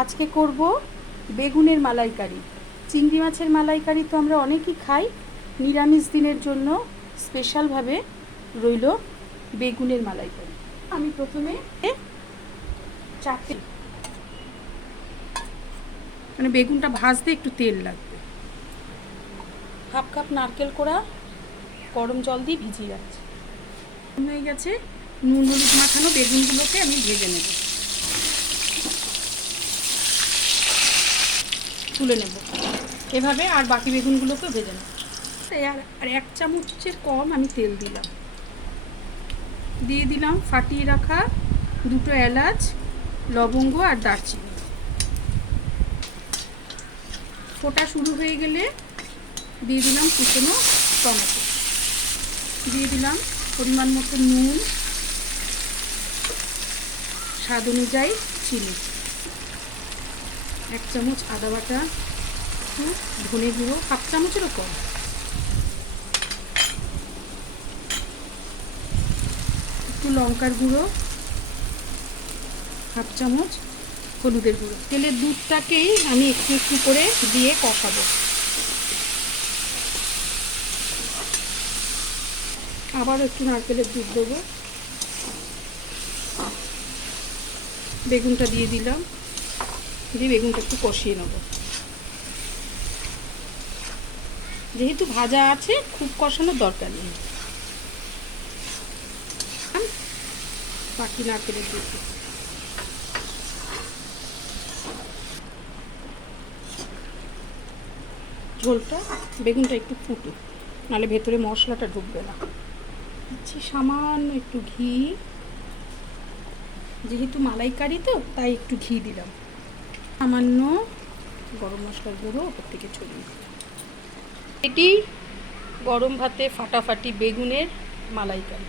আজকে করব বেগুনের মালাইকারি। চিংড়ি মাছের মালাইকারি তো আমরা অনেকেই খাই, নিরামিষ দিনের জন্য স্পেশালভাবে রইল বেগুনের মালাইকারি। আমি প্রথমে চারটে বেগুনটা ভাজতে একটু তেল লাগবে। হাফ কাপ নারকেল কোড়া গরম জল দিয়ে ভিজিয়ে রাখছি। হয়ে গেছে, নুন হলুদ মাখানো বেগুনগুলোকে আমি ভেজে নেব, তুলে নেব এভাবে। আর বাকি বেগুনগুলোকেও ভেজে নেব। আর 1 চামচের কম আমি তেল দিলাম, দিয়ে দিলাম ফাটিয়ে রাখা 2টো এলাচ, লবঙ্গ আর দারচিনি। ফোটা শুরু হয়ে গেলে দিয়ে দিলাম কুচনো টমেটো, দিয়ে দিলাম পরিমাণ মতো নুন, স্বাদ অনুযায়ী চিনি, 1 চামচ আদা বাটা, একটু ধনে গুঁড়ো হাফ চামচেরও কম, একটু লঙ্কার গুঁড়ো, হাফ চামচ হলুদের গুঁড়ো। তেলের দুধটাকেই আমি একটু একটু করে দিয়ে কষাবো। আবার একটু নারকেলের দুধ দেবো, বেগুনটা দিয়ে দিলাম, দিয়ে বেগুনটা একটু কষিয়ে নেব। যেহেতু ভাজা আছে খুব কষানোর দরকার নেই। বাকি নারকেলের দুধ ঝোলটা, বেগুনটা একটু ফুটুক, নাহলে ভেতরে মশলাটা ঢুকবে না। দিচ্ছি সামান্য একটু ঘি, যেহেতু মালাইকারি তো তাই একটু ঘি দিলাম। সামান্য গরম মশলার গুঁড়ো ওপর থেকে ছড়িয়ে দিলাম। এটি গরম ভাতে ফাটাফাটি বেগুনের মালাইকারি।